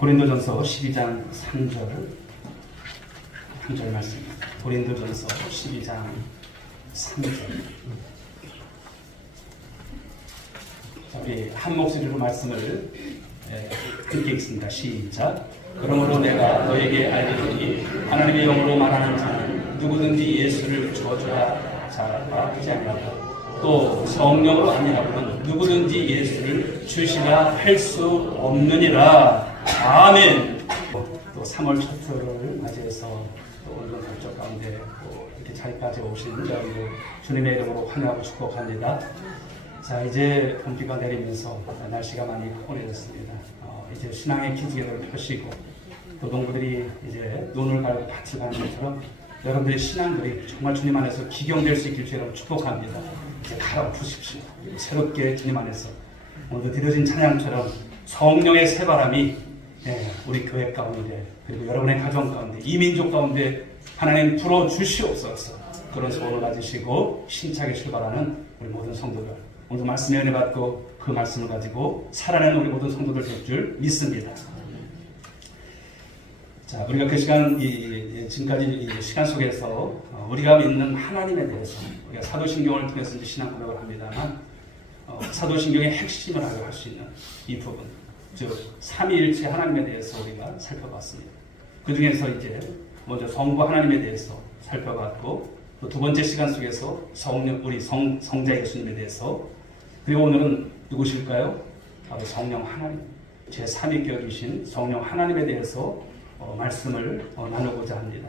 고린도전서 12장 3절 말씀입니다. 고린도전서 12장 3절. 우리 한 목소리로 말씀을 읽겠습니다. 시작. 그러므로 내가 너에게 알리노니 하나님의 영으로 말하는 자는 누구든지 예수를 저주하 자가 하지 아니하고 또 성령으로 아니하고는 누구든지 예수를 주시라 할 수 없느니라. 아멘. 또 3월 첫 주를 맞이해서 또 오늘 가족 가운데 또 이렇게 자리까지 오신 여러분들 주님의 이름으로 환영하고 축복합니다. 자, 이제 봄비가 내리면서 날씨가 많이 포근해졌습니다. 이제 신앙의 기지개를 펴시고 또 농부들이 이제 논을 갈고 밭을 가는 것처럼 여러분들의 신앙들이 정말 주님 안에서 기경될 수 있길 주여 축복합니다. 이제 갈아엎으십시오. 새롭게 주님 안에서 오늘 드려진 찬양처럼 성령의 새바람이 우리 교회 가운데 그리고 여러분의 가정 가운데 이 민족 가운데 하나님 불어주시옵소서. 그런 소원을 가지시고 신차게 출발하는 우리 모든 성도들 오늘 말씀의 은혜 받고 그 말씀을 가지고 살아내는 우리 모든 성도들 될 줄 믿습니다. 자, 우리가 그 시간, 지금까지 이 시간 속에서 우리가 믿는 하나님에 대해서 우리가 사도신경을 통해서 이제 신앙 고백을 합니다만 사도신경의 핵심을 알고 할 수 있는 이 부분, 즉 삼위일체 하나님에 대해서 우리가 살펴봤습니다. 그 중에서 이제 먼저 성부 하나님에 대해서 살펴봤고 또 두 번째 시간 속에서 우리 성자 예수님에 대해서 그리고 오늘은 누구실까요? 바로 성령 하나님, 제3위격이신 성령 하나님에 대해서 말씀을 나누고자 합니다.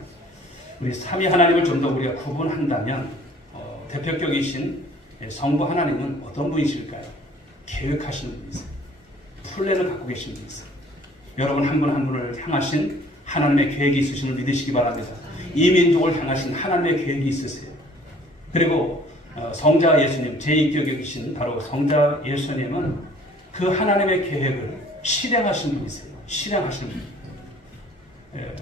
우리 삼위 하나님을 좀 더 우리가 구분한다면 대표격이신 성부 하나님은 어떤 분이실까요? 계획하시는 분이세요. 플랜을 갖고 계신 분이세요. 여러분 한 분 한 분을 향하신 하나님의 계획이 있으심을 믿으시기 바랍니다. 이 민족을 향하신 하나님의 계획이 있으세요. 그리고 성자 예수님, 제2격이신 바로 성자 예수님은 그 하나님의 계획을 실행하신 분이세요. 실행하신 분.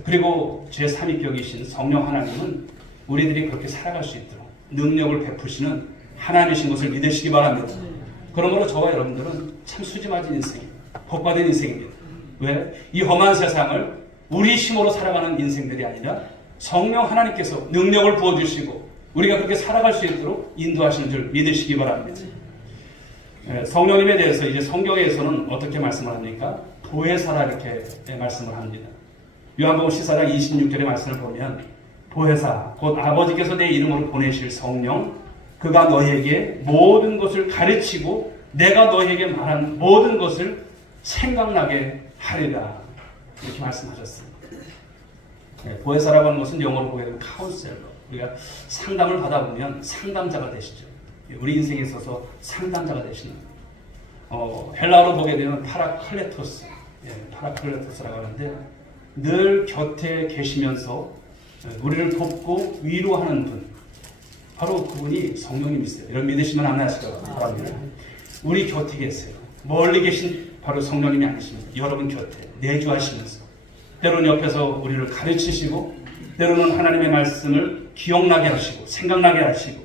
그리고 제3위격이신 성령 하나님은 우리들이 그렇게 살아갈 수 있도록 능력을 베푸시는 하나님이신 것을 믿으시기 바랍니다. 그러므로 저와 여러분들은 참 수지맞은 인생입니다. 복받은 인생입니다. 왜? 이 험한 세상을 우리 힘으로 살아가는 인생들이 아니라 성령 하나님께서 능력을 부어주시고 우리가 그렇게 살아갈 수 있도록 인도하시는 줄 믿으시기 바랍니다. 성령님에 대해서 이제 성경에서는 어떻게 말씀을 합니까? 보혜사라 이렇게 말씀을 합니다. 요한복음 14장 26절의 말씀을 보면 보혜사, 곧 아버지께서 내 이름으로 보내실 성령, 그가 너희에게 모든 것을 가르치고 내가 너희에게 말한 모든 것을 생각나게 하리라. 이렇게 말씀하셨습니다. 보혜사라고 하는 것은 영어로 보게 되면 카운셀러. 우리가 상담을 받아보면 상담자가 되시죠. 우리 인생에 있어서 상담자가 되시는 헬라어로 보게 되면 파라클레토스, 파라클레토스라고 하는데 늘 곁에 계시면서 우리를 돕고 위로하는 분, 바로 그분이 성령님이세요. 이런 믿으시면 안 하시기 바랍니다. 우리 곁에 계세요. 멀리 계신 바로 성령님이 아니십니다. 여러분 곁에 내주하시면서 때로는 옆에서 우리를 가르치시고 때로는 하나님의 말씀을 기억나게 하시고 생각나게 하시고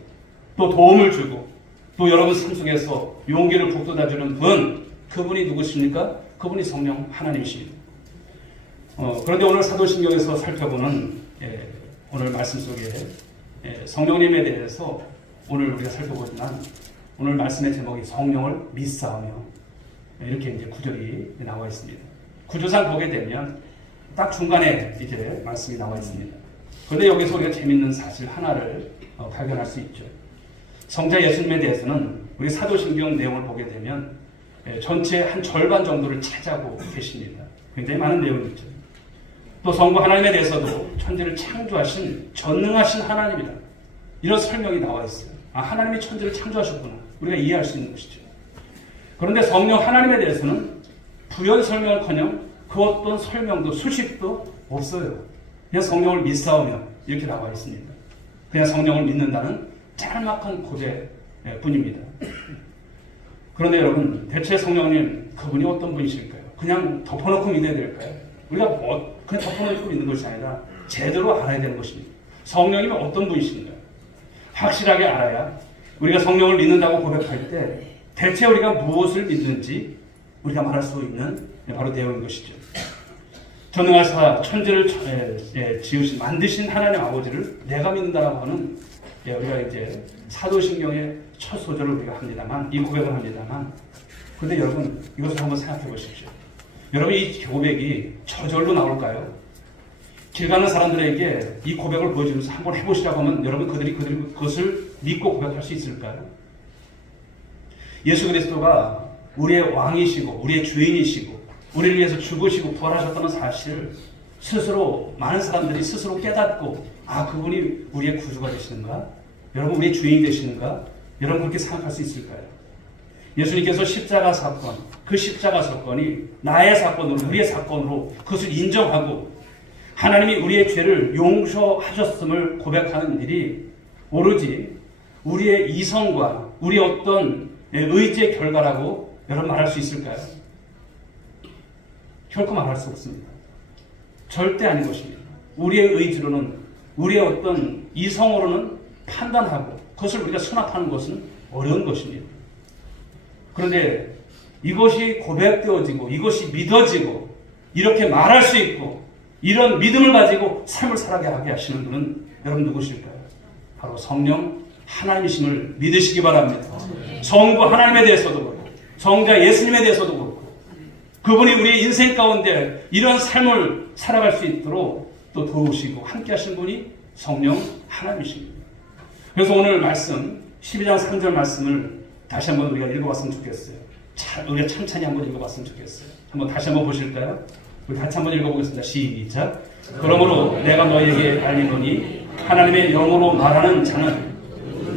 또 도움을 주고 또 여러분 삶 속에서 용기를 북돋아주는 분, 그분이 누구십니까? 그분이 성령 하나님이십니다. 그런데 오늘 사도신경에서 살펴보는 오늘 말씀 속에 성령님에 대해서 오늘 우리가 살펴보지만 오늘 말씀의 제목이 성령을 믿사오며 이렇게 이제 구절이 나와 있습니다. 구조상 보게 되면 딱 중간에 이제 말씀이 나와 있습니다. 그런데 여기서 우리가 재밌는 사실 하나를 발견할 수 있죠. 성자 예수님에 대해서는 우리 사도신경 내용을 보게 되면 전체 한 절반 정도를 차지하고 계십니다. 굉장히 많은 내용이 있죠. 또 성부 하나님에 대해서도 천지를 창조하신 전능하신 하나님이다. 이런 설명이 나와 있어요. 아, 하나님이 천지를 창조하셨구나. 우리가 이해할 수 있는 것이죠. 그런데 성령 하나님에 대해서는 부연 설명을커녕 그 어떤 설명도 수식도 없어요. 그냥 성령을 믿사오며 이렇게 나와 있습니다. 그냥 성령을 믿는다는 짤막한 고백 뿐입니다. 그런데 여러분, 대체 성령님 그분이 어떤 분이실까요? 그냥 덮어놓고 믿어야 될까요? 우리가 그냥 덮어놓고 믿는 것이 아니라 제대로 알아야 되는 것입니다. 성령님이 어떤 분이신가요? 확실하게 알아야 우리가 성령을 믿는다고 고백할 때 대체 우리가 무엇을 믿는지 우리가 말할 수 있는 바로 내용인 것이죠. 전능하사 천지를 지으신 만드신 하나님 아버지를 내가 믿는다라고 하는 우리가 이제 사도신경의 첫 소절을 우리가 합니다만 이 고백을 합니다만 근데 여러분 이것을 한번 생각해 보십시오. 여러분 이 고백이 저절로 나올까요? 길 가는 사람들에게 이 고백을 보여주면서 한번 해보시라고 하면 여러분 그들이 그것을 믿고 고백할 수 있을까요? 예수 그리스도가 우리의 왕이시고 우리의 주인이시고 우리를 위해서 죽으시고 부활하셨다는 사실을 스스로 많은 사람들이 스스로 깨닫고 그분이 우리의 구주가 되시는가? 여러분 우리의 주인이 되시는가? 여러분 그렇게 생각할 수 있을까요? 예수님께서 십자가 사건, 그 십자가 사건이 나의 사건으로 우리의 사건으로 그것을 인정하고 하나님이 우리의 죄를 용서하셨음을 고백하는 일이 오로지 우리의 이성과 우리의 어떤 의지의 결과라고 여러분 말할 수 있을까요? 결코 말할 수 없습니다. 절대 아닌 것입니다. 우리의 의지로는 우리의 어떤 이성으로는 판단하고 그것을 우리가 수납하는 것은 어려운 것입니다. 그런데 이것이 고백되어지고 이것이 믿어지고 이렇게 말할 수 있고 이런 믿음을 가지고 삶을 살아가게 하시는 분은 여러분 누구실까요? 바로 성령 하나님이심을 믿으시기 바랍니다. 성부 하나님에 대해서도 그렇고 성자 예수님에 대해서도 그렇고 그분이 우리의 인생 가운데 이런 삶을 살아갈 수 있도록 또 도우시고 함께 하신 분이 성령 하나님이십니다. 그래서 오늘 말씀 12장 3절 말씀을 다시 한번 우리가 읽어봤으면 좋겠어요. 우리가 찬찬히 한번 읽어봤으면 좋겠어요. 한번 다시 한번 보실까요? 우리 같이 한번 읽어보겠습니다. 시작. 그러므로 내가 너에게 알리노니 하나님의 영으로 말하는 자는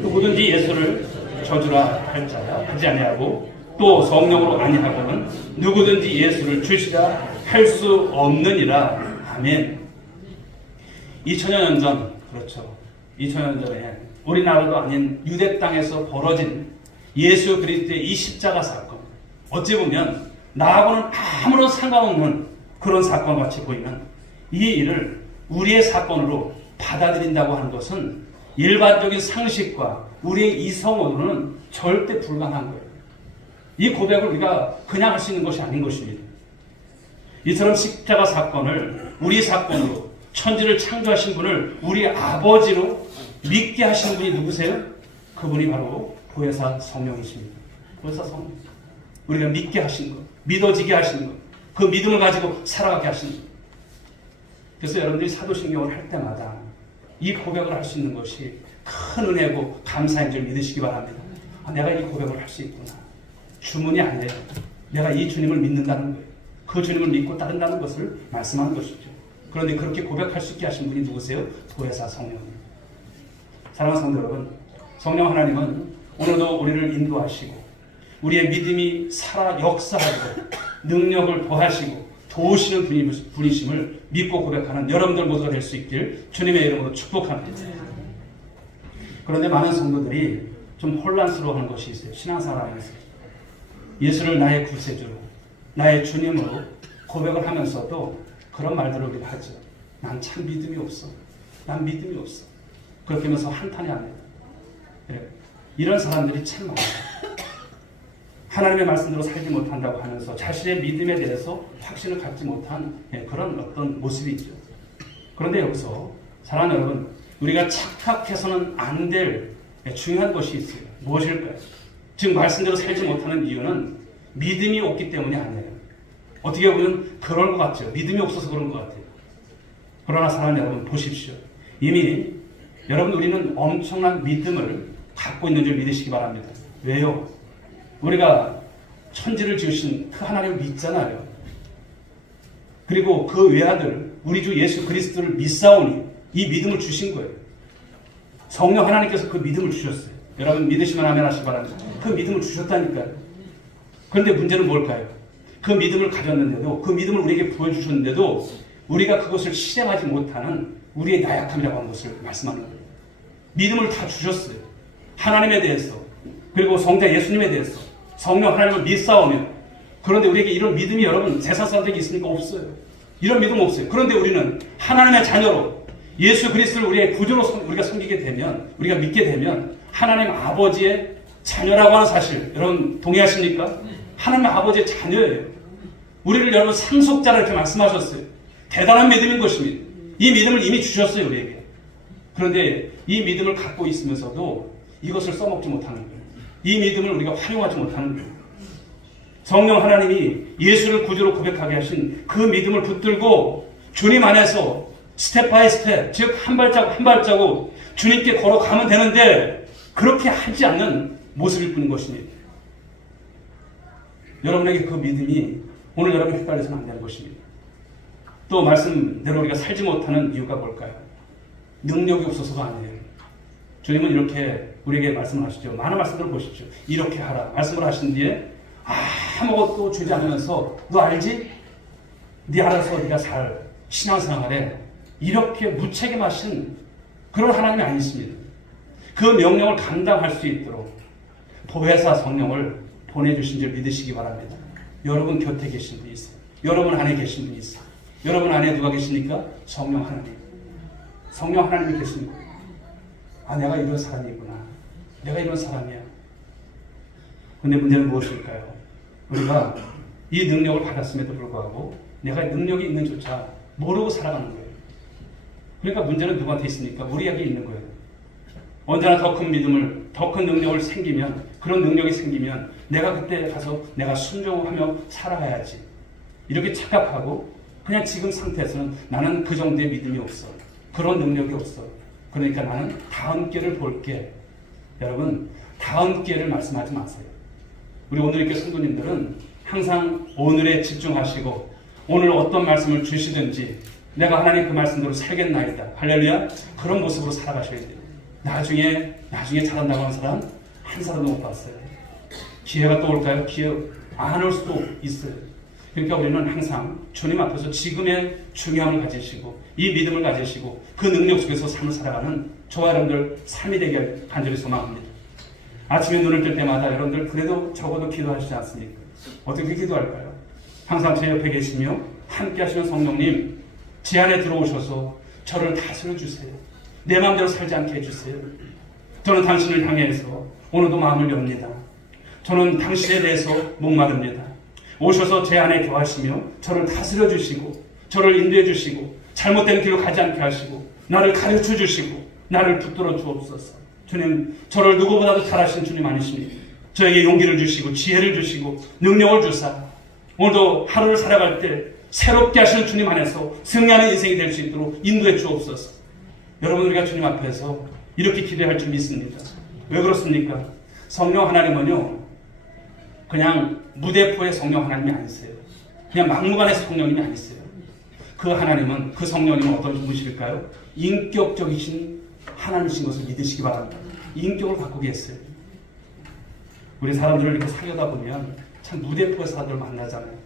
누구든지 예수를 저주라 할 자야 하지 아니하고 또 성령으로 아니하고는 누구든지 예수를 주시라 할 수 없느니라. 아멘. 2000년 전, 그렇죠. 2000년 전에 우리나라도 아닌 유대 땅에서 벌어진 예수 그리스도의 이 십자가 사건, 어찌 보면 나하고는 아무런 상관없는 그런 사건과 같이 보이는 이 일을 우리의 사건으로 받아들인다고 하는 것은 일반적인 상식과 우리의 이성으로는 절대 불가능한 거예요. 이 고백을 우리가 그냥 할 수 있는 것이 아닌 것입니다. 이처럼 십자가 사건을 우리 사건으로 천지를 창조하신 분을 우리 아버지로 믿게 하신 분이 누구세요? 그분이 바로 보혜사 성령이십니다. 보혜사 성령. 우리가 믿게 하신 것, 믿어지게 하신 것, 그 믿음을 가지고 살아가게 하신 것. 그래서 여러분들이 사도신경을 할 때마다 이 고백을 할 수 있는 것이 큰 은혜고 감사인 줄 믿으시기 바랍니다. 내가 이 고백을 할 수 있구나. 주문이 안 돼요. 내가 이 주님을 믿는다는 거예요. 그 주님을 믿고 따른다는 것을 말씀하는 것이죠. 그런데 그렇게 고백할 수 있게 하신 분이 누구세요? 보혜사 성령입니다. 사랑하는 성도 여러분, 성령 하나님은 오늘도 우리를 인도하시고 우리의 믿음이 살아 역사하고 능력을 더하시고 도우시는 분이심을 믿고 고백하는 여러분들 모두가 될 수 있길 주님의 이름으로 축복합니다. 그런데 많은 성도들이 좀 혼란스러워하는 것이 있어요. 신앙생활 안에서 예수를 나의 구세주로 나의 주님으로 고백을 하면서도 그런 말들을 우리가 하죠. 난 참 믿음이 없어. 난 믿음이 없어. 그렇게 하면서 한탄이 안 해요. 네. 이런 사람들이 참 많아요. 하나님의 말씀대로 살지 못한다고 하면서 자신의 믿음에 대해서 확신을 갖지 못한 그런 어떤 모습이 있죠. 그런데 여기서 사랑하는 여러분, 우리가 착각해서는 안 될 중요한 것이 있어요. 무엇일까요? 지금 말씀대로 살지 못하는 이유는 믿음이 없기 때문이 아니에요. 어떻게 보면 그럴 것 같죠. 믿음이 없어서 그런 것 같아요. 그러나 사랑하는 여러분 보십시오. 이미 여러분 우리는 엄청난 믿음을 갖고 있는 줄 믿으시기 바랍니다. 왜요? 우리가 천지를 지으신 그 하나님을 믿잖아요. 그리고 그 외아들 우리 주 예수 그리스도를 믿사오니 이 믿음을 주신 거예요. 성령 하나님께서 그 믿음을 주셨어요. 여러분 믿으시면 아멘 하시기 바랍니다. 그 믿음을 주셨다니까요. 그런데 문제는 뭘까요? 그 믿음을 가졌는데도 그 믿음을 우리에게 보여주셨는데도 우리가 그것을 실행하지 못하는 우리의 나약함이라고 하는 것을 말씀하는 거예요. 믿음을 다 주셨어요. 하나님에 대해서 그리고 성자 예수님에 대해서 성령 하나님을 믿사오며 그런데 우리에게 이런 믿음이 여러분 세상 사람들에게 있습니까? 없어요. 이런 믿음 없어요. 그런데 우리는 하나님의 자녀로 예수 그리스도를 우리의 구주로 우리가 섬기게 되면 우리가 믿게 되면 하나님 아버지의 자녀라고 하는 사실 여러분 동의하십니까? 하나님 아버지의 자녀예요. 우리를 여러분 상속자라 이렇게 말씀하셨어요. 대단한 믿음인 것입니다. 이 믿음을 이미 주셨어요, 우리에게. 그런데 이 믿음을 갖고 있으면서도 이것을 써먹지 못하는 거예요. 이 믿음을 우리가 활용하지 못하는 거예요. 성령 하나님이 예수를 구주로 고백하게 하신 그 믿음을 붙들고 주님 안에서 스텝 바이 스텝, 즉 한 발자국 한 발자국 주님께 걸어가면 되는데 그렇게 하지 않는 모습일 뿐인 것입니다. 여러분에게 그 믿음이 오늘 여러분 헷갈려서는 안 되는 것입니다. 또 말씀대로 우리가 살지 못하는 이유가 뭘까요? 능력이 없어서가 아니에요. 주님은 이렇게 우리에게 말씀을 하시죠. 많은 말씀들을 보십시오. 이렇게 하라. 말씀을 하신 뒤에 아무것도 주지 않으면서 너 알지? 네 알아서 네가 살 신앙생활에 이렇게 무책임하신 그런 하나님이 아니십니다. 그 명령을 감당할 수 있도록 보혜사 성령을 보내주신 줄 믿으시기 바랍니다. 여러분 곁에 계신 분이 있어요. 여러분 안에 계신 분이 있어요. 여러분 안에 누가 계십니까? 성령 하나님. 성령 하나님이 계십니다. 아, 내가 이런 사람이구나. 내가 이런 사람이야. 근데 문제는 무엇일까요? 우리가 이 능력을 받았음에도 불구하고 내가 능력이 있는조차 모르고 살아가는 거예요. 그러니까 문제는 누구한테 있습니까? 우리에게 있는 거예요. 언제나 더 큰 믿음을, 더 큰 능력을 생기면, 그런 능력이 생기면 내가 그때 가서 내가 순종하며 살아가야지. 이렇게 착각하고 그냥 지금 상태에서는 나는 그 정도의 믿음이 없어. 그런 능력이 없어. 그러니까 나는 다음 기회를 볼게. 여러분, 다음 기회를 말씀하지 마세요. 우리 오늘 이렇게 성도님들은 항상 오늘에 집중하시고 오늘 어떤 말씀을 주시든지 내가 하나님 그 말씀대로 살겠나이다. 할렐루야. 그런 모습으로 살아가셔야 돼요. 나중에 잘한다고 하는 사람 한 사람도 못 봤어요. 기회가 또 올까요? 기회 안 올 수도 있어요. 그러니까 우리는 항상 주님 앞에서 지금의 중요함을 가지시고 이 믿음을 가지시고 그 능력 속에서 삶을 살아가는 저와 여러분들 삶이 되길 간절히 소망합니다. 아침에 눈을 뜰 때마다 여러분들 그래도 적어도 기도하시지 않습니까? 어떻게 기도할까요? 항상 제 옆에 계시며 함께 하시는 성령님 제 안에 들어오셔서 저를 다스려 주세요. 내 마음대로 살지 않게 해주세요. 저는 당신을 향해서 오늘도 마음을 엽니다. 저는 당신에 대해서 목마릅니다. 오셔서 제 안에 거하시며 저를 다스려 주시고 저를 인도해 주시고 잘못된 길로 가지 않게 하시고 나를 가르쳐 주시고 나를 붙들어 주옵소서. 주님, 저를 누구보다도 잘하신 주님 아니십니까? 저에게 용기를 주시고 지혜를 주시고 능력을 주사 오늘도 하루를 살아갈 때 새롭게 하시는 주님 안에서 승리하는 인생이 될 수 있도록 인도해 주옵소서. 여러분, 우리가 주님 앞에서 이렇게 기도할 줄 믿습니다. 왜 그렇습니까? 성령 하나님은요 그냥 무대포의 성령 하나님이 아니세요. 그냥 막무가내 성령님이 아니세요. 그 하나님은, 그 성령님은 어떤 분이실까요? 인격적이신 하나님이신 것을 믿으시기 바랍니다. 인격을 갖고 계세요. 우리 사람들을 이렇게 사귀다 보면 참 무대포의 사람들을 만나잖아요.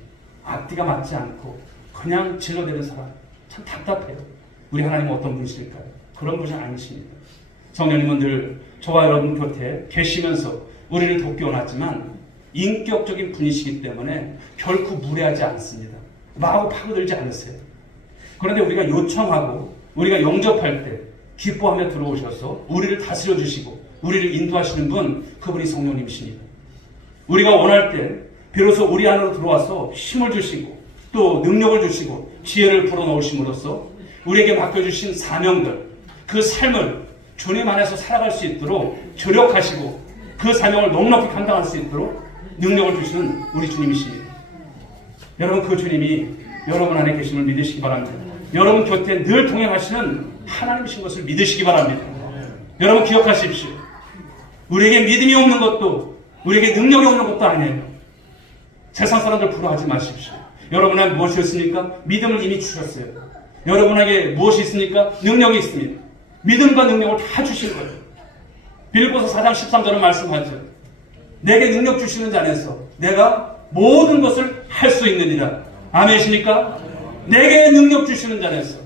앞뒤가 맞지 않고 그냥 질러대는 사람 참 답답해요. 우리 하나님은 어떤 분이실까요? 그런 분이 아니십니다. 성령님은 늘 저와 여러분 곁에 계시면서 우리를 돕기 원하지만 인격적인 분이시기 때문에 결코 무례하지 않습니다. 마구 파고들지 않으세요. 그런데 우리가 요청하고 우리가 영접할 때 기뻐하며 들어오셔서 우리를 다스려 주시고 우리를 인도하시는 분, 그분이 성령님이십니다. 우리가 원할 때 비로소 우리 안으로 들어와서 힘을 주시고 또 능력을 주시고 지혜를 불어넣으심으로써 우리에게 맡겨주신 사명들, 그 삶을 주님 안에서 살아갈 수 있도록 조력하시고 그 사명을 넉넉히 감당할 수 있도록 능력을 주시는 우리 주님이십니다. 여러분, 그 주님이 여러분 안에 계심을 믿으시기 바랍니다. 여러분 곁에 늘 동행하시는 하나님이신 것을 믿으시기 바랍니다. 여러분 기억하십시오. 우리에게 믿음이 없는 것도 우리에게 능력이 없는 것도 아니에요. 세상 사람들 부러워하지 마십시오. 여러분에게 무엇이 있습니까? 믿음을 이미 주셨어요. 여러분에게 무엇이 있습니까? 능력이 있습니다. 믿음과 능력을 다 주실 거예요. 빌립보서 4장 13절은 말씀하죠. 내게 능력 주시는 자 안에서 내가 모든 것을 할 수 있느니라. 아멘이십니까? 내게 능력 주시는 자 안에서.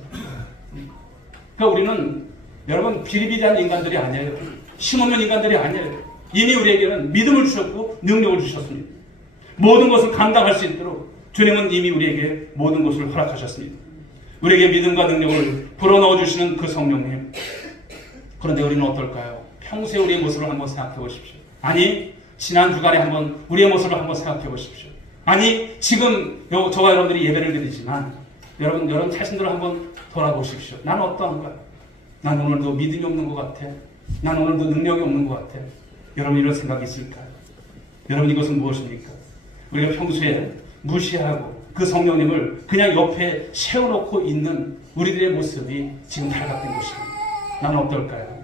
그러니까 우리는 여러분 비리비리한 인간들이 아니에요. 힘없는 인간들이 아니에요. 이미 우리에게는 믿음을 주셨고 능력을 주셨습니다. 모든 것을 감당할 수 있도록 주님은 이미 우리에게 모든 것을 허락하셨습니다. 우리에게 믿음과 능력을 불어넣어 주시는 그 성령님. 그런데 우리는 어떨까요? 평소에 우리의 모습을 한번 생각해 보십시오. 아니, 지난 주간에 한번 우리의 모습을 한번 생각해 보십시오. 아니, 지금 저와 여러분들이 예배를 드리지만 여러분 자신들을 한번 돌아보십시오. 난 어떠한가? 난 오늘도 믿음이 없는 것 같아. 난 오늘도 능력이 없는 것 같아. 여러분 이런 생각이 있을까요? 여러분 이것은 무엇입니까? 우리가 평소에 무시하고 그 성령님을 그냥 옆에 세워놓고 있는 우리들의 모습이 지금 발각된 것입니다. 나는 어떨까요?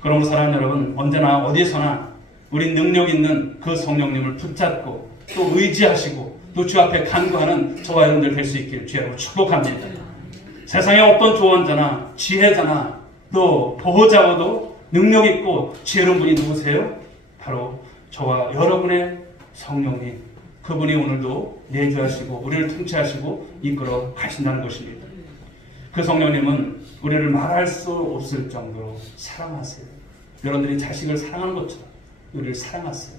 그러므로 사랑하는 여러분, 언제나 어디서나 우리 능력 있는 그 성령님을 붙잡고 또 의지하시고 또 주 앞에 간구하는 저와 여러분들 될 수 있기를 주야로 축복합니다. 세상에 어떤 조언자나 지혜자나 또 보호자와도 능력 있고 지혜로운 분이 누구세요? 바로 저와 여러분의 성령님, 그분이 오늘도 내주하시고 우리를 통치하시고 이끌어 가신다는 것입니다. 그 성령님은 우리를 말할 수 없을 정도로 사랑하세요. 여러분들이 자식을 사랑하는 것처럼 우리를 사랑하세요.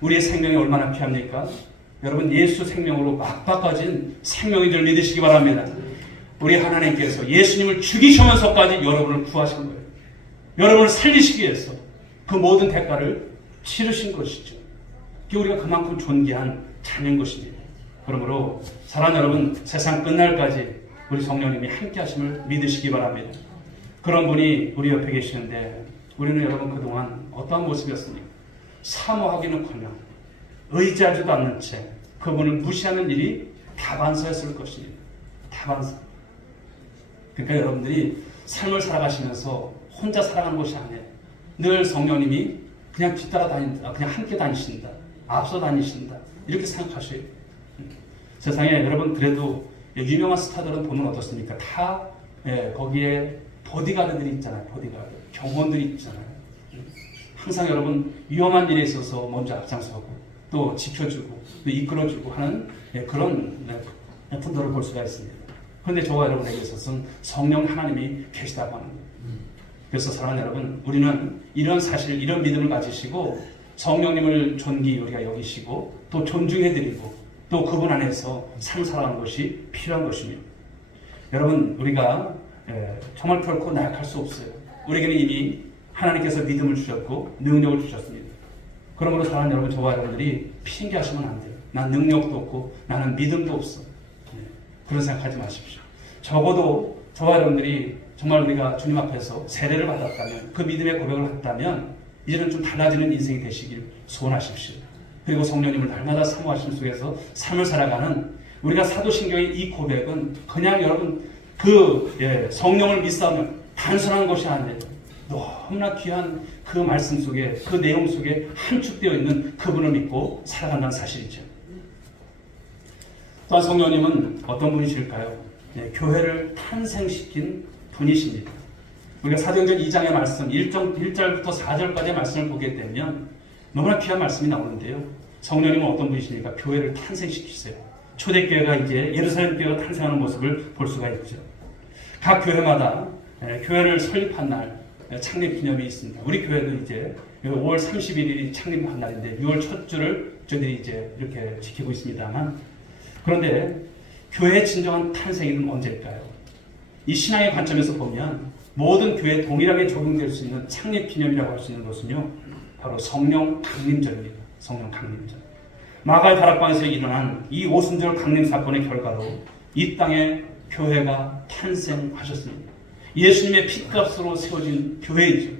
우리의 생명이 얼마나 귀합니까? 여러분 예수 생명으로 막바꿔진 생명인 줄 믿으시기 바랍니다. 우리 하나님께서 예수님을 죽이시면서까지 여러분을 구하신 거예요. 여러분을 살리시기 위해서 그 모든 대가를 치르신 것이죠. 우리가 그만큼 존귀한 자녀인 것입니다. 그러므로 사랑하는 여러분, 세상 끝날까지 우리 성령님이 함께 하심을 믿으시기 바랍니다. 그런 분이 우리 옆에 계시는데 우리는 여러분 그동안 어떠한 모습이었습니까? 사모하기는커녕 의지하지도 않는 채 그분을 무시하는 일이 다반사였을 것입니다. 다반사. 그러니까 여러분들이 삶을 살아가시면서 혼자 살아가는 것이 아니에요. 늘 성령님이 그냥 뒤따라 다닌다, 그냥 함께 다니신다, 앞서 다니신다, 이렇게 생각하셔야 돼요. 세상에 여러분 그래도 유명한 스타들은 보면 어떻습니까? 다 거기에 보디가드들이 있잖아요. 보디가드, 경호원들이 있잖아요. 항상 여러분 위험한 일에 있어서 먼저 앞장서고 또 지켜주고 또 이끌어주고 하는 그런 분들을 볼 수가 있습니다. 그런데 저와 여러분에게 있어서는 성령 하나님이 계시다고 하는 거예요. 그래서 사랑하는 여러분, 우리는 이런 사실, 이런 믿음을 가지시고 성령님을 존귀히 우리가 여기시고 또 존중해드리고 또 그분 안에서 삶 살아가는 것이 필요한 것입니다. 여러분, 우리가 정말 결코 나약할 수 없어요. 우리에게는 이미 하나님께서 믿음을 주셨고 능력을 주셨습니다. 그러므로 사랑하는 여러분, 저와 여러분들이 핑계하시면 안 돼요. 난 능력도 없고 나는 믿음도 없어. 그런 생각하지 마십시오. 적어도 저와 여러분들이 정말 우리가 주님 앞에서 세례를 받았다면, 그 믿음의 고백을 했다면 이제는 좀 달라지는 인생이 되시길 소원하십시오. 그리고 성령님을 날마다 사모하심 속에서 삶을 살아가는 우리가 사도신경의 이 고백은 그냥 여러분 성령을 믿사오면 단순한 것이 아니에요. 너무나 귀한 그 말씀 속에, 그 내용 속에 함축되어 있는 그분을 믿고 살아간다는 사실이죠. 또한 성령님은 어떤 분이실까요? 교회를 탄생시킨 분이십니다. 우리가 사도행전 2장의 말씀 1절부터 4절까지의 말씀을 보게 되면 너무나 귀한 말씀이 나오는데요. 성령님은 어떤 분이십니까? 교회를 탄생시키세요. 초대교회가 이제 예루살렘 교회가 탄생하는 모습을 볼 수가 있죠. 각 교회마다 교회를 설립한 날 창립 기념이 있습니다. 우리 교회도 이제 5월 31일이 창립한 날인데 6월 첫 주를 저희들이 이제 이렇게 지키고 있습니다만, 그런데 교회의 진정한 탄생일은 언제일까요? 이 신앙의 관점에서 보면 모든 교회에 동일하게 적용될 수 있는 창립 기념이라고 할 수 있는 것은요, 바로 성령 강림절입니다. 성령 강림절. 마갈 다락방에서 일어난 이 오순절 강림 사건의 결과로 이 땅에 교회가 탄생하셨습니다. 예수님의 피값으로 세워진 교회이죠.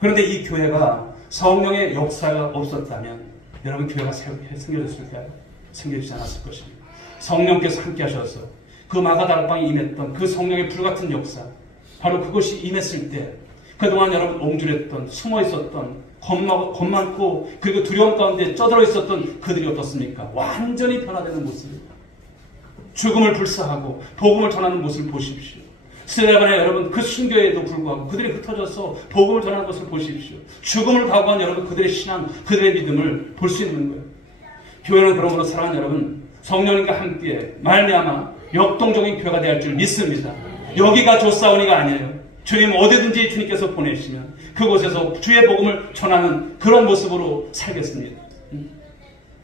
그런데 이 교회가 성령의 역사가 없었다면 여러분 교회가 생겨졌을까요? 생겨지지 않았을 것입니다. 성령께서 함께 하셔서 그 마가 다락방에 임했던 그 성령의 불같은 역사, 바로 그것이 임했을 때 그동안 여러분 옹졸했던, 숨어 있었던, 겁 많고 그리고 두려움 가운데 쩌들어 있었던 그들이 어떻습니까? 완전히 변화되는 모습입니다. 죽음을 불사하고 복음을 전하는 모습을 보십시오. 스데반의 여러분 그 순교에도 불구하고 그들이 흩어져서 복음을 전하는 것을 보십시오. 죽음을 각오한 여러분 그들의 신앙, 그들의 믿음을 볼 수 있는 거예요. 교회는 그러므로 사랑하는 여러분, 성령님과 함께 말미암아 역동적인 교회가 될 줄 믿습니다. 여기가 조사원이가 아니에요. 주님 어디든지 주님께서 보내시면 그곳에서 주의 복음을 전하는 그런 모습으로 살겠습니다.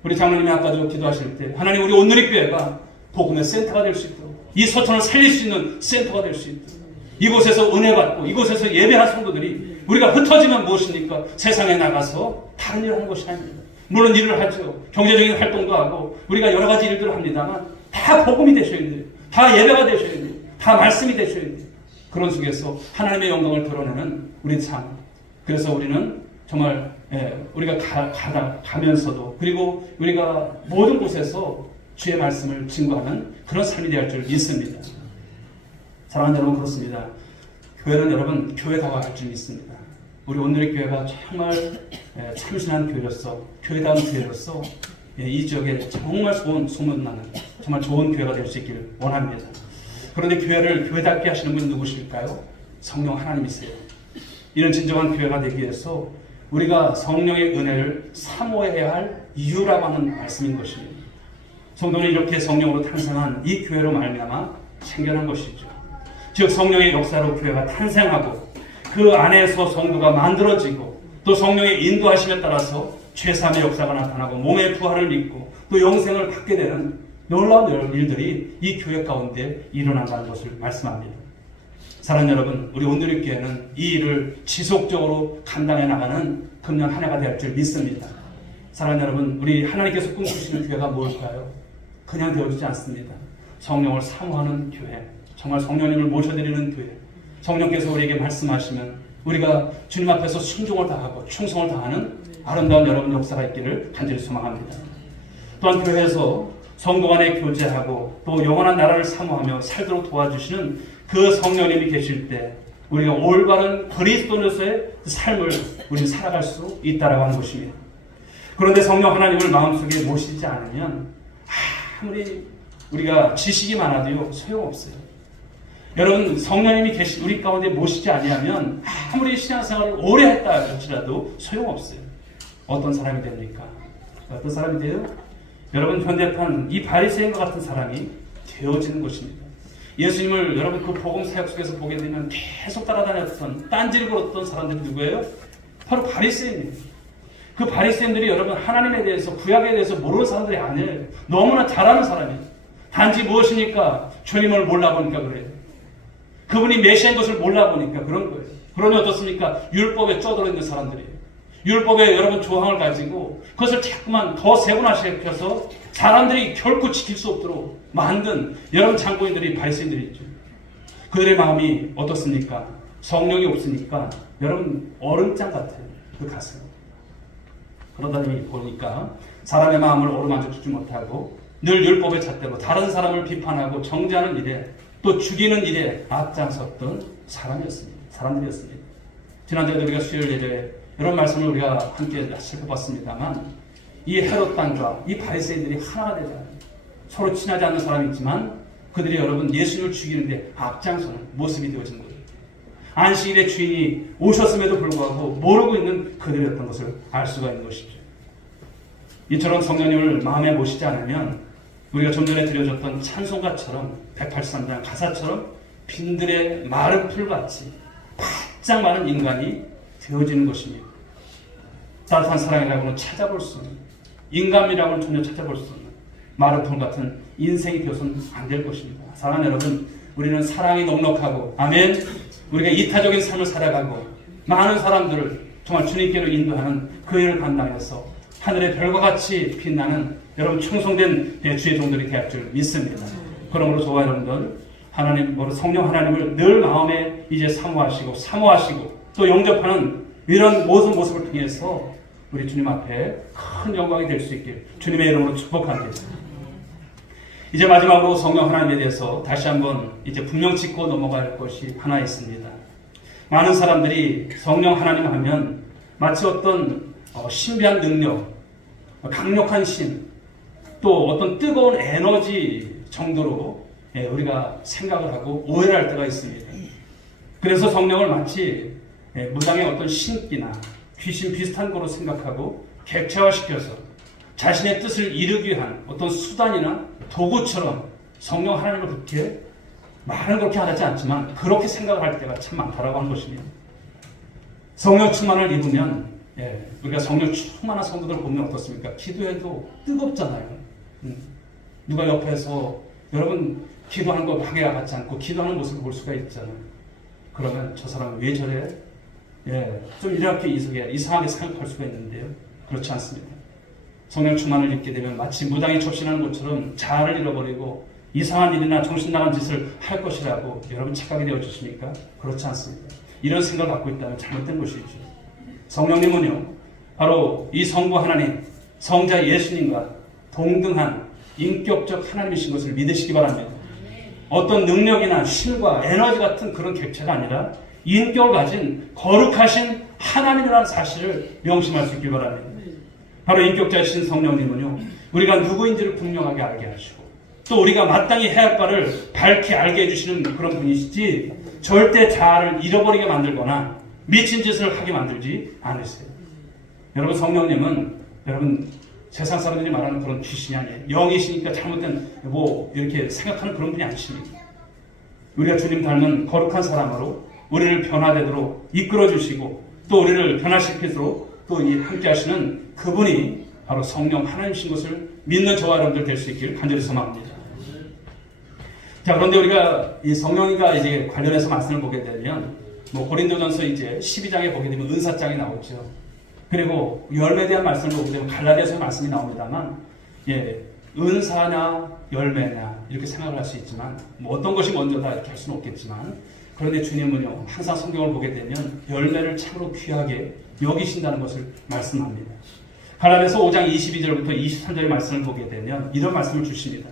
우리 장로님이 아까도 기도하실 때 하나님 우리 온누리교회가 복음의 센터가 될 수 있도록, 이 서천을 살릴 수 있는 센터가 될 수 있도록, 이곳에서 은혜 받고 이곳에서 예배할 성도들이 우리가 흩어지면 무엇입니까? 세상에 나가서 다른 일을 하는 것이 아닙니다. 물론 일을 하죠. 경제적인 활동도 하고 우리가 여러 가지 일들을 합니다만 다 복음이 되셔야 돼요. 다 예배가 되셔야 돼요. 다 말씀이 되셔야 돼요. 그런 속에서 하나님의 영광을 드러내는 우리 삶. 그래서 우리는 정말 우리가 가면서도 그리고 우리가 모든 곳에서 주의 말씀을 증거하는 그런 삶이 되어야 할 줄 믿습니다. 사랑하는 여러분, 그렇습니다. 교회는 여러분 교회다워 할 줄 믿습니다. 우리 오늘의 교회가 정말 참신한 교회로서 교회다운 교회로서 이 지역에 정말 좋은 소문나는 정말 좋은 교회가 될 수 있기를 원합니다. 그런데 교회를 교회답게 하시는 분은 누구실까요? 성령 하나님이세요. 이런 진정한 교회가 되기 위해서 우리가 성령의 은혜를 사모해야 할 이유라고 하는 말씀인 것입니다. 성도는 이렇게 성령으로 탄생한 이 교회로 말미암아 생겨난 것이죠. 즉 성령의 역사로 교회가 탄생하고 그 안에서 성도가 만들어지고 또 성령의 인도하심에 따라서 죄사함의 역사가 나타나고 몸의 부활을 믿고 또 영생을 받게 되는 놀라운 일들이 이 교회 가운데 일어난다는 것을 말씀합니다. 사랑하는 여러분, 우리 오늘의 교회는 이 일을 지속적으로 감당해 나가는 금년 한 해가 될 줄 믿습니다. 사랑하는 여러분, 우리 하나님께서 꿈꾸시는 교회가 뭘까요? 그냥 되어지지 않습니다. 성령을 사모하는 교회, 정말 성령님을 모셔드리는 교회, 성령께서 우리에게 말씀하시면 우리가 주님 앞에서 순종을 다하고 충성을 다하는 아름다운 여러분 역사가 있기를 간절히 소망합니다. 또한 교회에서 성도 간에 교제하고 또 영원한 나라를 사모하며 살도록 도와주시는 그 성령님이 계실 때 우리가 올바른 그리스도로서의 삶을 우리는 살아갈 수 있다라고 하는 것입니다. 그런데 성령 하나님을 마음속에 모시지 않으면 아무리 우리가 지식이 많아도요 소용없어요. 여러분, 성령님이 계신 우리 가운데 모시지 아니하면 아무리 신앙생활을 오래 했다 할지라도 소용없어요. 어떤 사람이 됩니까? 어떤 사람이 돼요? 여러분, 현대판 이 바리새인과 같은 사람이 되어지는 것입니다. 예수님을 여러분 그 복음 사역 속에서 보게 되면 계속 따라다녔던 딴지를 걸었던 사람들이 누구예요? 바로 바리새인이에요. 그 바리새인들이 여러분 하나님에 대해서 구약에 대해서 모르는 사람들이 아니에요. 너무나 잘하는 사람이에요. 단지 무엇이니까 주님을 몰라보니까 그래요. 그분이 메시아인 것을 몰라보니까 그런 거예요. 그러니 어떻습니까? 율법에 쩌들어 있는 사람들이에요. 율법에 여러분 조항을 가지고 그것을 자꾸만 더 세분화시켜서 사람들이 결코 지킬 수 없도록 만든 여러분 장고인들이 바리새인들이 있죠. 그들의 마음이 어떻습니까? 성령이 없으니까 여러분 얼음장 같아요. 그 가슴. 그러다 보니까 사람의 마음을 어루만져 주지 못하고 늘 율법의 잣대로 다른 사람을 비판하고 정죄하는 일에 또 죽이는 일에 앞장섰던 사람들이었습니다. 지난주에 우리가 수요일 예배에 이런 말씀을 우리가 함께 살펴봤습니다만 이 헤롯 당과 이 바리새인들이 하나가 되지 않아요. 서로 친하지 않는 사람이 있지만 그들이 여러분 예수님을 죽이는데 앞장서는 모습이 되어진 거예요. 안식일의 주인이 오셨음에도 불구하고 모르고 있는 그들이었던 것을 알 수가 있는 것이죠. 이처럼 성령님을 마음에 모시지 않으면 우리가 좀 전에 드려졌던 찬송가처럼 183장 가사처럼 빈들의 마른 풀같이 바짝 마른 인간이 되어지는 것입니다. 따뜻한 사랑이라고는 찾아볼 수 없는, 인간이라고는 전혀 찾아볼 수 없는 마른 풀 같은 인생이 되어서는 안 될 것입니다. 사랑하는 여러분, 우리는 사랑이 넉넉하고 아멘. 우리가 이타적인 삶을 살아가고 많은 사람들을 정말 주님께로 인도하는 그 일을 감당해서 하늘의 별과 같이 빛나는 여러분 충성된 주의 종들이 되할 줄 믿습니다. 그러므로 저와 여러분들 하나님, 성령 하나님을 늘 마음에 이제 사모하시고 또 영접하는 이런 모든 모습을 통해서 우리 주님 앞에 큰 영광이 될 수 있길 주님의 이름으로 축복합니다. 이제 마지막으로 성령 하나님에 대해서 다시 한번 이제 분명 짚고 넘어갈 것이 하나 있습니다. 많은 사람들이 성령 하나님 하면 마치 어떤 신비한 능력, 강력한 신, 또 어떤 뜨거운 에너지 정도로 우리가 생각을 하고 오해를 할 때가 있습니다. 그래서 성령을 마치 무당의 어떤 신기나 귀신 비슷한 거로 생각하고 객체화시켜서 자신의 뜻을 이루기 위한 어떤 수단이나 도구처럼 성령 하나님을 그렇게 말은 그렇게 하지 않지만 그렇게 생각을 할 때가 참 많다라고 하는 것입니다. 성령 충만을 입으면 우리가 성령 충만한 성도들을 보면 어떻습니까? 기도해도 뜨겁잖아요. 누가 옆에서 여러분 기도하는 거 방해가 같지 않고 기도하는 모습을 볼 수가 있잖아요. 그러면 저 사람은 왜 저래? 좀 이렇게 이상하게 생각할 수가 있는데요. 그렇지 않습니다. 성령 충만을 입게 되면 마치 무당이 접신하는 것처럼 자아를 잃어버리고 이상한 일이나 정신 나간 짓을 할 것이라고 여러분 착각이 되어 주십니까? 그렇지 않습니다. 이런 생각을 갖고 있다면 잘못된 것이죠. 성령님은요, 바로 이 성부 하나님, 성자 예수님과 동등한 인격적 하나님이신 것을 믿으시기 바랍니다. 어떤 능력이나 힘과 에너지 같은 그런 객체가 아니라 인격을 가진 거룩하신 하나님이라는 사실을 명심할 수 있길 바랍니다. 바로 인격자이신 성령님은요, 우리가 누구인지를 분명하게 알게 하시고 또 우리가 마땅히 해야 할 바를 밝히 알게 해주시는 그런 분이시지 절대 자아를 잃어버리게 만들거나 미친 짓을 하게 만들지 않으세요. 여러분, 성령님은 여러분 세상 사람들이 말하는 그런 귀신이 아니에요. 영이시니까 잘못된 이렇게 생각하는 그런 분이 아니십니다. 우리가 주님 닮은 거룩한 사람으로 우리를 변화되도록 이끌어 주시고 또 우리를 변화시키도록 또 함께 하시는 그분이 바로 성령 하나님이신 것을 믿는 저와 여러분들 될 수 있기를 간절히 소망합니다. 자, 그런데 우리가 이 성령과 이제 관련해서 말씀을 보게 되면 고린도전서 이제 12장에 보게 되면 은사장이 나오죠. 그리고 열매에 대한 말씀을 보게 되면 갈라디아서의 말씀이 나옵니다만, 은사나 열매나 이렇게 생각을 할 수 있지만 어떤 것이 먼저다 이렇게 할 수는 없겠지만, 그런데 주님은요 항상 성경을 보게 되면 열매를 참으로 귀하게 여기신다는 것을 말씀합니다. 갈라디아서 5장 22절부터 23절의 말씀을 보게 되면 이런 말씀을 주십니다.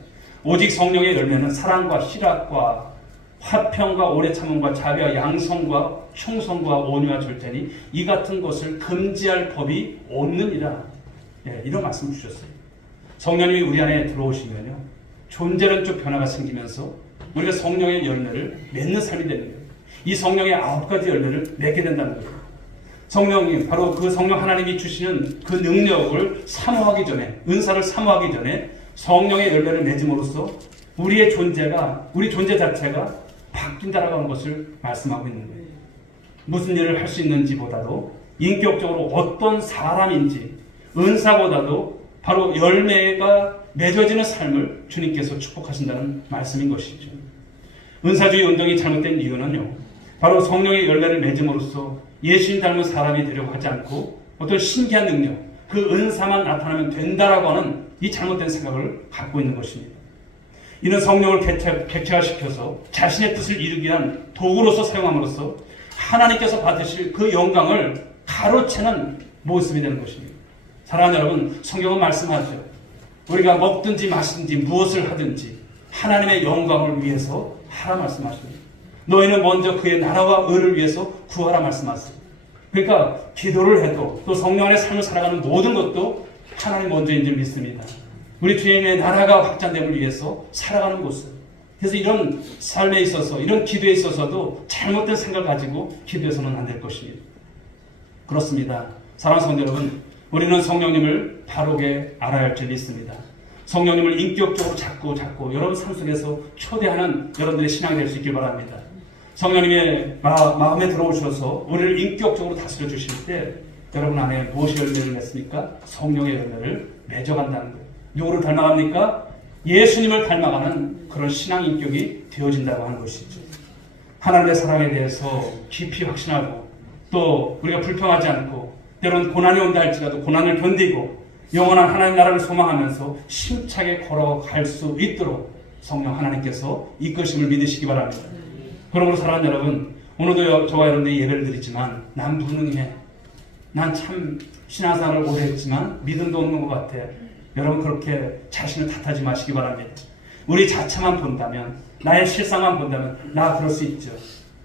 오직 성령의 열매는 사랑과 희락과 화평과 오래 참음과 자비와 양성과 충성과 온유와 절제니 이 같은 것을 금지할 법이 없느니라. 이런 말씀을 주셨어요. 성령님이 우리 안에 들어오시면요 존재론적 변화가 생기면서 우리가 성령의 열매를 맺는 삶이 되는 거예요. 이 성령의 9가지 열매를 맺게 된다는 거예요. 성령님, 바로 그 성령 하나님이 주시는 그 능력을 사모하기 전에, 은사를 사모하기 전에 성령의 열매를 맺음으로써 우리의 존재가, 우리 존재 자체가 바뀐다라고 하는 것을 말씀하고 있는 거예요. 무슨 일을 할 수 있는지보다도 인격적으로 어떤 사람인지, 은사보다도 바로 열매가 맺어지는 삶을 주님께서 축복하신다는 말씀인 것이죠. 은사주의 운동이 잘못된 이유는요, 바로 성령의 열매를 맺음으로써 예수님 닮은 사람이 되려고 하지 않고 어떤 신기한 능력, 그 은사만 나타나면 된다라고 하는 이 잘못된 생각을 갖고 있는 것입니다. 이는 성령을 객체화시켜서 자신의 뜻을 이루기 위한 도구로서 사용함으로써 하나님께서 받으실 그 영광을 가로채는 모습이 되는 것입니다. 사랑하는 여러분, 성경은 말씀하죠. 우리가 먹든지 마시든지 무엇을 하든지 하나님의 영광을 위해서 하라 말씀하십니다. 너희는 먼저 그의 나라와 의를 위해서 구하라 말씀하세요. 그러니까 기도를 해도 또 성령 안의 삶을 살아가는 모든 것도 하나님 먼저인 줄 믿습니다. 우리 주님의 나라가 확장됨을 위해서 살아가는 곳을. 그래서 이런 삶에 있어서, 이런 기도에 있어서도 잘못된 생각을 가지고 기도해서는 안 될 것입니다. 그렇습니다. 사랑하는 성도 여러분, 우리는 성령님을 바르게 알아야 할 줄 믿습니다. 성령님을 인격적으로 자꾸 여러분 삶 속에서 초대하는 여러분들의 신앙이 될 수 있길 바랍니다. 성령님의 마음에 들어오셔서 우리를 인격적으로 다스려 주실 때 여러분 안에 무엇이 열매를 맺습니까? 성령의 열매를 맺어간다는 거예요. 누구를 닮아갑니까? 예수님을 닮아가는 그런 신앙 인격이 되어진다고 하는 것이죠. 하나님의 사랑에 대해서 깊이 확신하고 또 우리가 불평하지 않고 때로는 고난이 온다 할지라도 고난을 견디고 영원한 하나님 나라를 소망하면서 힘차게 걸어갈 수 있도록 성령 하나님께서 이끄심을 믿으시기 바랍니다. 그러므로 사랑하는 여러분, 오늘도 저와 여러분들이 예배를 드리지만 난 무능해, 난 참 신앙생활을 오래 했지만 믿음도 없는 것 같아. 여러분 그렇게 자신을 탓하지 마시기 바랍니다. 우리 자체만 본다면, 나의 실상만 본다면 나 그럴 수 있죠.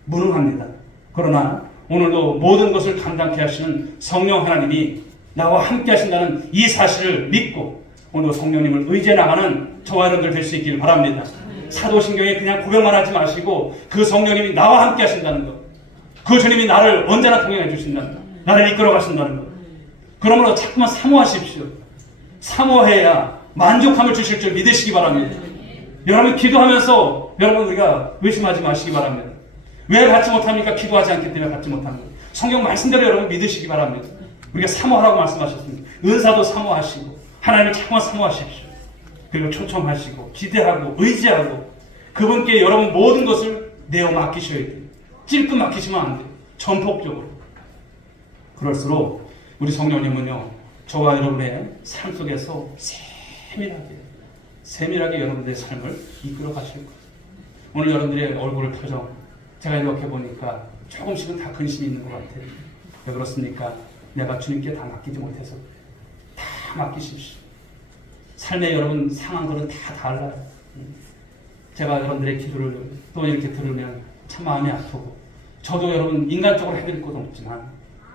무능합니다. 그러나 오늘도 모든 것을 감당케 하시는 성령 하나님이 나와 함께 하신다는 이 사실을 믿고 오늘 성령님을 의지해 나가는 저와 여러분들 될 수 있기를 바랍니다. 사도신경에 그냥 고백만 하지 마시고 그 성령님이 나와 함께 하신다는 것, 그 주님이 나를 언제나 동행해 주신다는 것, 나를 이끌어 가신다는 것, 그러므로 자꾸만 사모하십시오. 사모해야 만족함을 주실 줄 믿으시기 바랍니다. 여러분 기도하면서 여러분 우리가 의심하지 마시기 바랍니다. 왜 받지 못합니까? 기도하지 않기 때문에 받지 못합니다. 성경 말씀대로 여러분 믿으시기 바랍니다. 우리가 사모하라고 말씀하셨습니다. 은사도 사모하시고 하나님을 자꾸만 사모하십시오. 그리고 초청하시고 기대하고 의지하고 그분께 여러분 모든 것을 내어 맡기셔야 돼요. 찔끔 맡기시면 안 돼요. 전폭적으로. 그럴수록 우리 성령님은요, 저와 여러분의 삶 속에서 세밀하게 여러분들의 삶을 이끌어 가실 거예요. 오늘 여러분들의 얼굴 표정 제가 이렇게 보니까 조금씩은 다 근심이 있는 것 같아요. 왜 그렇습니까? 내가 주님께 다 맡기지 못해서 다 맡기십시오. 삶의 여러분 상황들은 다 달라요. 제가 여러분들의 기도를 또 이렇게 들으면 참 마음이 아프고 저도 여러분 인간적으로 해드릴 것도 없지만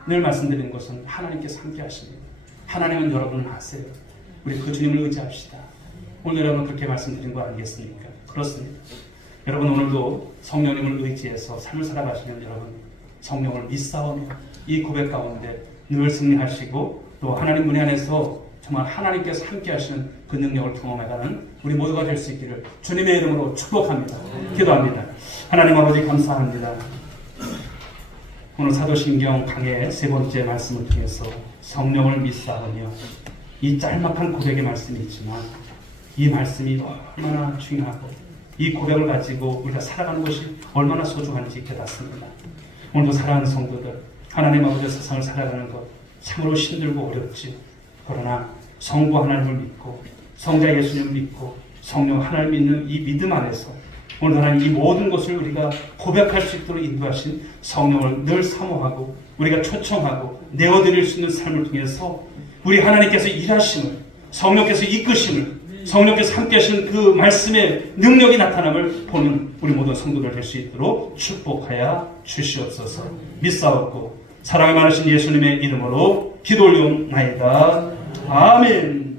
늘 말씀드리는 것은 하나님께서 함께 하십니다. 하나님은 여러분을 아세요. 우리 그 주님을 의지합시다. 오늘 여러분 그렇게 말씀드린 거 아니겠습니까? 그렇습니다. 여러분 오늘도 성령님을 의지해서 삶을 살아가시면 여러분 성령을 믿사오며 이 고백 가운데 늘 승리하시고 또 하나님 은혜 안에서 정말 하나님께서 함께 하시는 그 능력을 경험해가는 우리 모두가 될 수 있기를 주님의 이름으로 축복합니다. 기도합니다. 하나님 아버지 감사합니다. 오늘 사도신경 강의 3번째 말씀을 통해서 성령을 믿사오며 이 짤막한 고백의 말씀이 있지만 이 말씀이 얼마나 중요하고 이 고백을 가지고 우리가 살아가는 것이 얼마나 소중한지 깨닫습니다. 오늘도 사랑하는 성도들 하나님 아버지의 세상을 살아가는 것 참으로 힘들고 어렵지. 그러나 성부 하나님을 믿고 성자 예수님을 믿고 성령 하나님을 믿는 이 믿음 안에서 오늘 하나님 이 모든 것을 우리가 고백할 수 있도록 인도하신 성령을 늘 사모하고 우리가 초청하고 내어드릴 수 있는 삶을 통해서 우리 하나님께서 일하심을 성령께서 이끄심을 성령께서 함께 하시는 그 말씀의 능력이 나타남을 보는 우리 모든 성도들 될 수 있도록 축복하여 주시옵소서. 믿사옵고 사랑이 많으신 예수님의 이름으로 기도 올리옵나이다. 아멘.